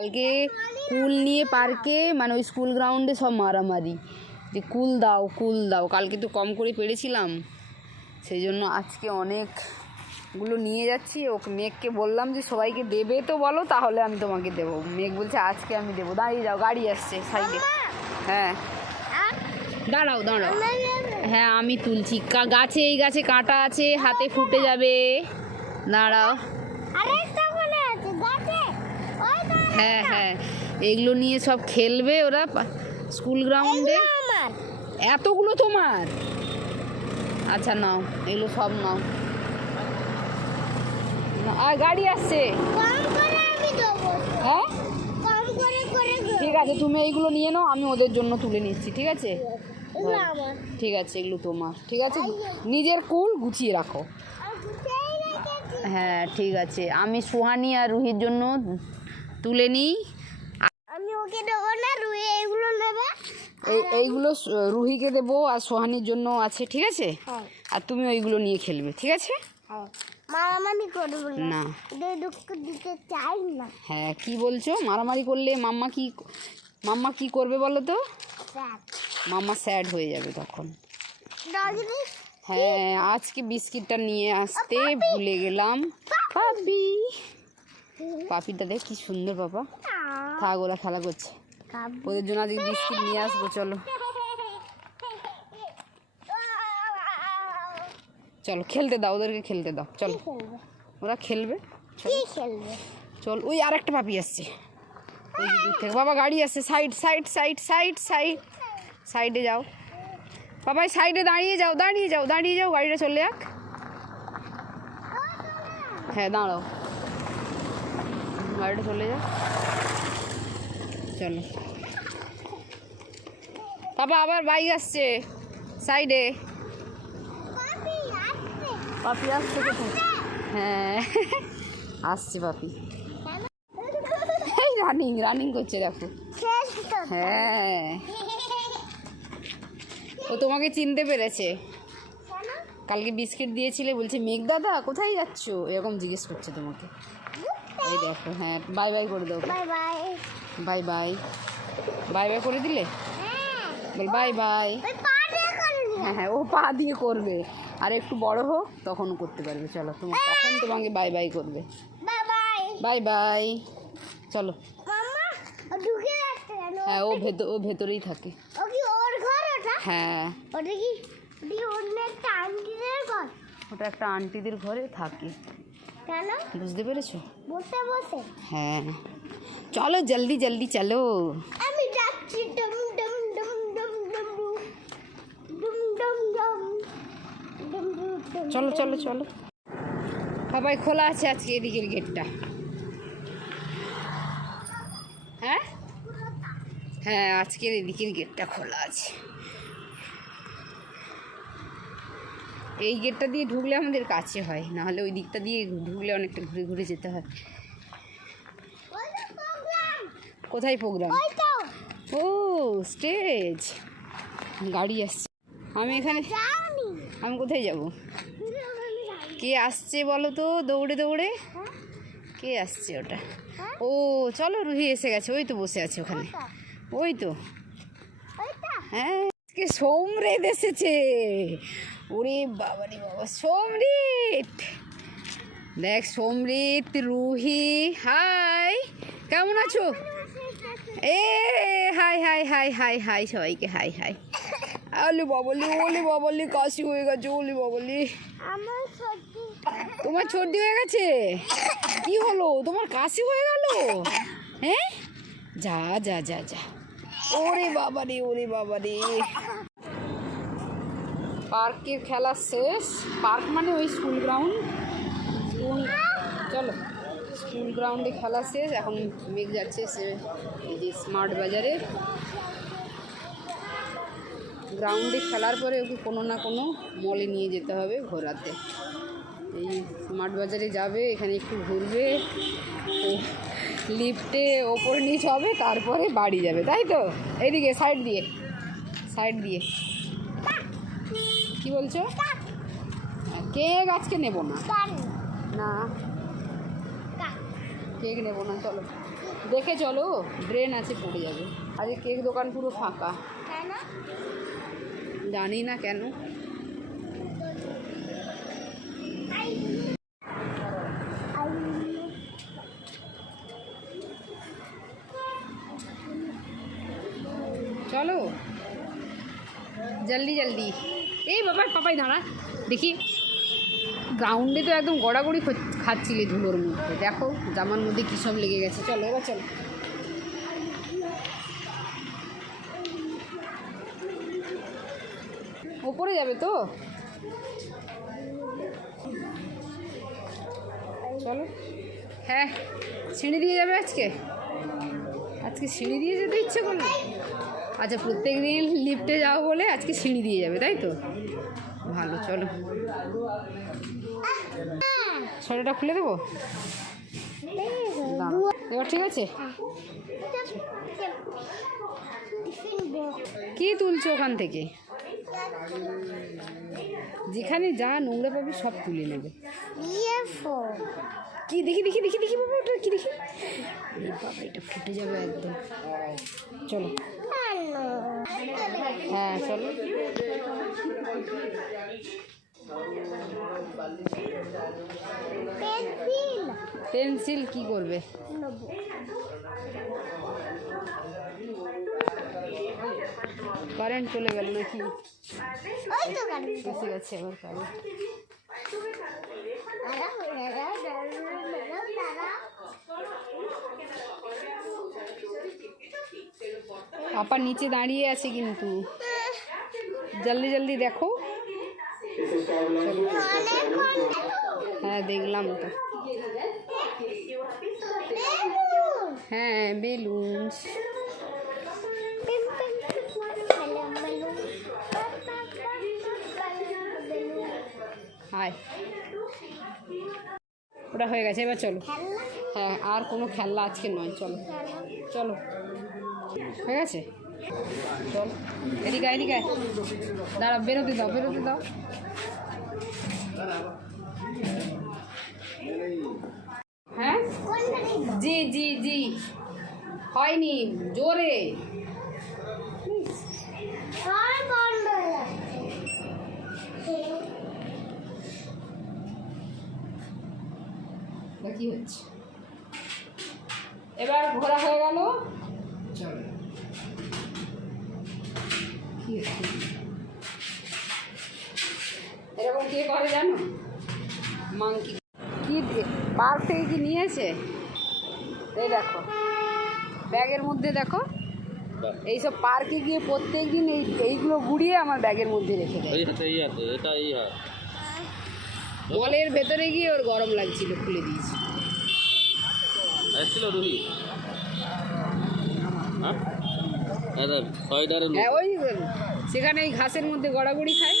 কালকে কুল নিয়ে পার্কে মানে ওই স্কুল গ্রাউন্ডে সব মারামারি। যে কুল দাও কুল দাও কালকে তো কম করে পেরেছিলাম। সেই জন্য আজকে অনেকগুলো নিয়ে যাচ্ছি। ও মেঘকে বললাম যে সবাইকে দেবে তো বলো তাহলে আমি তোমাকে দেবো। মেঘ বলছে আজকে আমি দেবো। দাঁড়িয়ে যাও গাড়ি আসছে সাইডে। হ্যাঁ। দাঁড়াও দাঁড়াও। হ্যাঁ আমি তুলছি। কা- গাছে এই গাছে কাঁটা আছে হাতে ফুটে যাবে। দাঁড়াও আরেকটা বলে আছে গাছে ওই তো হ্যাঁ হ্যাঁ। এগুলো নিয়ে সব খেলবে ওরা স্কুল গ্রাউন্ডে। এতগুলো তোমার? আচ্ছা নাও। এগুলো সব নাও। না, আর গাড়ি আসছে। হ্যাঁ। ঠিক আছে তুমি এইগুলো নিয়ে নাও আমি ওদের জন্য তুলে নিচ্ছি ঠিক আছে? ঠিক আছে এগুলো তোমার ঠিক আছে? নিজের কুল গুছিয়ে রাখো। হ্যাঁ ঠিক আছে। আমি সুহানি আর রুহির জন্য তুলে নিই। আমি ওকে দেবো না রুই এগুলো নেবে। এই এইগুলো রুহিকে দেবো আর সোহানির জন্য আছে ঠিক আছে? হ্যাঁ। আর তুমি ওইগুলো নিয়ে খেলবে ঠিক আছে? হ্যাঁ। মারামারি করব না। না। দুঃখ দিতে চাই না। হ্যাঁ কি বলছো? মারামারি করলে মাম্মা কি মাম্মা কি করবে বলো তো? মাম্মা স্যাড হয়ে যাবে তখন। হ্যাঁ আজকে বিস্কিটটা নিয়ে আসতে ভুলে গেলাম। পাপি। পাপিটা দেখ কি সুন্দর বাবা। থাক ওরা খেলা করছে। ওদের জন্য আজকে বিস্কিট নিয়ে আসব চলো। চলো খেলতে দাও ওদেরকে খেলতে দাও। চলো। ওরা খেলবে। চল। ওই আর একটা পাপি আসছে। ওই দূর থেকে। বাবা গাড়ি আসছে। Side side side side side. সাইডে যাও। বাবা সাইডে দাঁড়িয়ে যাও দাঁড়িয়ে যাও দাঁড়িয়ে যাও। গাড়িটা চলে যাক। হ্যাঁ দাঁড়াও। গাড়িটা চলে যাও চলো। বাবা আবার বাইক আসছে সাইডে। পাপি আসছে। পাপি কোথায়? হ্যাঁ আসছে পাপি। এই রানিং রানিং করছে দেখো। হ্যাঁ। ও তোমাকে চিনতে পেরেছে। কালকে বিস্কিট দিয়েছিলে বলছে মেঘ দাদা কোথায় যাচ্ছ? এরকম জিজ্ঞেস করছে তোমাকে। এই দেখো হ্যাঁ বাই বাই করে দাও। Bye bye bye bye bye bye করে দিলে? হ্যাঁ। বল বাই বাই। হ্যাঁ হ্যাঁ ও পা দিয়ে করবে। আর একটু বড় হোক তখন করতে পারবে। চলো তোমার তখন তোমাকে বাই বাই করবে। বাই বাই চলো। হ্যাঁ ও ভেতর ও ভেতরেই থাকে। হ্যাঁ। ওটা একটা আন্টিদের ঘরে থাকে। কেন? বুঝতে পেরেছ? বসে বসে। হ্যাঁ। চলো জলদি জলদি চলো। আমি ডম ডম। ডম ডম ডম। ডম ডম ডম ডম। চলো চলো চলো। সবাই খোলা আছে আজকে এদিকের গেটটা। হ্যাঁ? হ্যাঁ আজকের এদিকের গেটটা খোলা আছে। এই গেটটা দিয়ে ঢুকলে আমাদের কাছে হয় নাহলে ওই দিকটা দিয়ে ঢুকলে অনেকটা ঘুরে ঘুরে যেতে হয়। কোথায় প্রোগ্রাম ও স্টেজ গাড়ি আসছে। আমি এখানে আমি কোথায় যাব? কে আসছে বলো তো? দৌড়ে দৌড়ে? কে আসছে ওটা? ও চলো রুহি এসে গেছে ওই তো বসে আছে ওখানে। ওই তো। হ্যাঁ আজকে সোমরেত এসেছে। ওরে বাবারে বাবা সোমরিত। দেখ সোমরিত রুহি হাই কেমন আছো? এ hi hi hi hi hi সবাইকে হাই হাই। আলু বাবলি ওলি বাবলি কাশি হয়ে গেছে ওলি বাবলি। তোমার সর্দি হয়ে গেছে? কি হলো? তোমার কাশি হয়ে গেল? হ্যাঁ? যা যা যা যা। ওরে বাবা রে ওরে বাবা রে। পার্কের খেলা শেষ। পার্ক মানে ওই স্কুল গ্রাউন্ড স্কুল চলো স্কুল গ্রাউন্ডে খেলা শেষ। এখন মেঘ যাচ্ছে সে এই যে স্মার্ট বাজারে। গ্রাউন্ডে খেলার পরে ওকে কোনো না কোনো মলে নিয়ে যেতে হবে ঘোরাতে। এই স্মার্ট বাজারে যাবে, এখানে একটু ঘুরবে। লিফটে ওপর নিচ হবে, তারপরে বাড়ি যাবে, তাই তো? এইদিকে সাইড দিয়ে সাইড দিয়ে। কি বলছো? কেক আজকে নেব না? না। কেক নেব না, চলো। দেখে চলো ড্রেন আছে, পড়ে যাবে। আজকে কেক দোকান পুরো ফাঁকা। জানি না কেন। চলো। জলদি জলদি। এই বাবা, পাপাই, দাঁড়া। দেখি। গ্রাউন্ডে তো একদম গড়াগড়ি খাচ্ছিলে ধুলোর মধ্যে। দেখো, জামার মধ্যে কী সব লেগে গেছে। চলো, এবার চলো। ওপরে যাবে তো? চলো। হ্যাঁ সিঁড়ি দিয়ে যাবে আজকে? আজকে সিঁড়ি দিয়ে যেতে ইচ্ছে করল? আচ্ছা প্রত্যেক দিন লিফটে যাও বলে আজকে সিঁড়ি দিয়ে যাবে, তাই তো? ভালো, চলো। সোয়েটারটা খুলে দেবো? এবার ঠিক আছে? কি তুলছো ওখান থেকে? যেখানে যা নোংরা পাবে সব তুলে নেবে। কি, দেখি দেখি দেখি দেখি, বাবা, ওটা কি দেখি? বাবা, এটা ফুটে যাবে একদম। চলো। হ্যাঁ চলো। পেন্সিল। কি করবে? কারেন্ট চলে গেল নাকি? এসে গেছে আবার কারেন্ট। পাপা নিচে দাঁড়িয়ে আছে কিন্তু। জলদি জলদি দেখো। হ্যাঁ দেখলাম তো। হ্যাঁ বেলুন হাই ওটা হয়ে গেছে, এবার চলো। হ্যাঁ আর কোনো খেলনা আজকে নয়, চলো। চলো। হয়ে গেছে? চল, এদিকে এদিকে। দাঁড়া, বেরোতে দাও বেরোতে দাও। হ্যাঁ? জি জি জি। হয়নি, জোরে। কি হচ্ছে এবার ঘোরা হয়ে গেল চলো কি হচ্ছে? এরকম কে করে জানো? মাংকি কি পার্ক থেকে কি নিয়েছে? এই দেখো। ব্যাগের মধ্যে দেখো। এইসব পার্কে গিয়ে প্রত্যেক দিন এই এইগুলো গুড়িয়ে আমার ব্যাগের মধ্যে রেখে দেয়। বলের ভেতরে গিয়ে ওর গরম লাগছিল খুলে দিয়েছি। আসছিল রুহি? হ্যাঁ এটা ছয়টার হ্যাঁ ওই সেখানে এই ঘাসের মধ্যে গড়াগড়ি খায়।